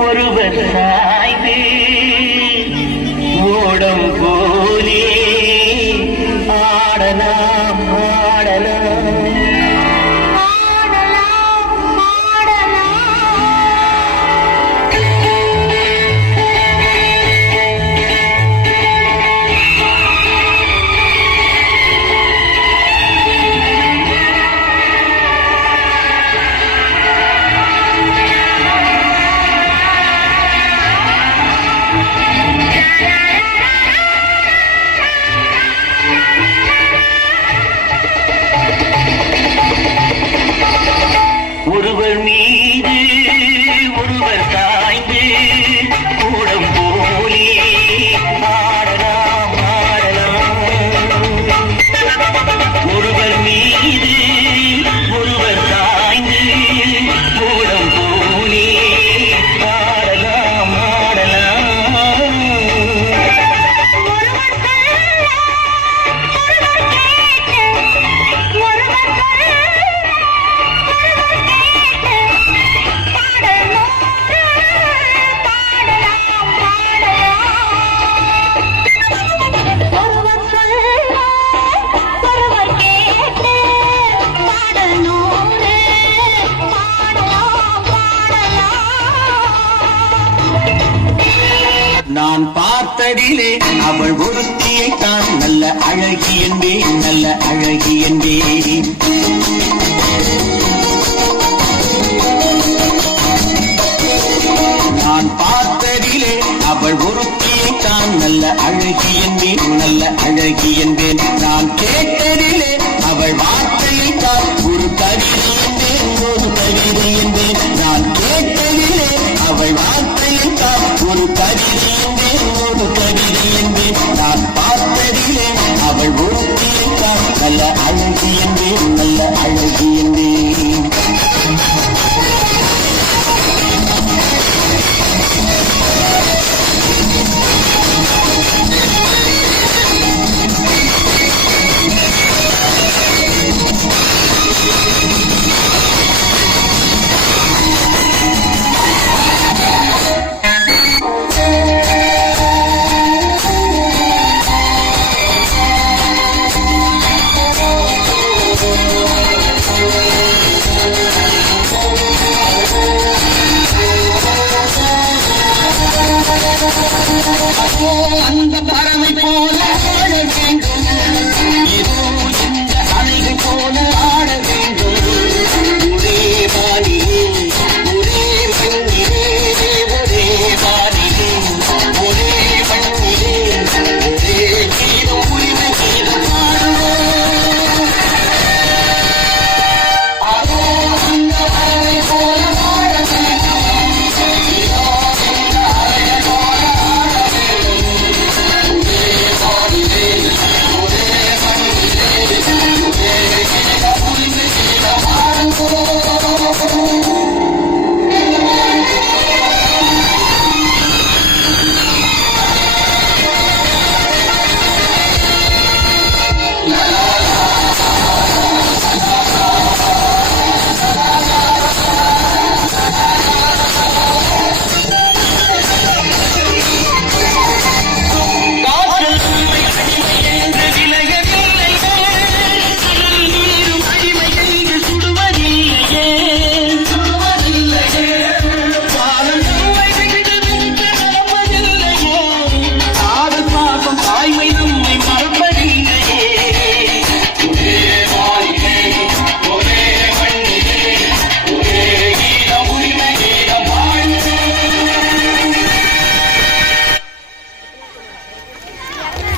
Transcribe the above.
ஒருவர் சாய்ந்து ஓடம் போலே ஆடலாம் ஆடலாம் ஒருவர் மீது ஒருவர் சாய்ந்து கூடம் போலே ஆடலாம் ஆடலாம் ஒருவர் மீது ஒருவர் சாய்ந்து கூடம் போலே ஆடலாம் ஆடலாம் நான் பார்த்ததிலே அவள் ஒருத்தியை தான் நல்ல அழகி என்பேன் நல்ல அழகி என்பேன் நான் பார்த்ததிலே அவள் ஒருத்தியை தான் நல்ல அழகி என்பேன் நல்ல அழகி என்பேன் நான் கேட்டதிலே அவள் வார்த்தையை தான் ஒரு கவிதை என்பேன் ஒரு கவிதை என்பேன் நான் கேட்டதிலே அவள் வார்த்தையை தான் ஒரு கவிதை ஒரு கவிதை என்பேன் நான் பார்த்ததிலே அவள் ஒருத்தியை தான் நல்ல அழகி என்பேன் நல்ல அழகி என்பேன் அந்த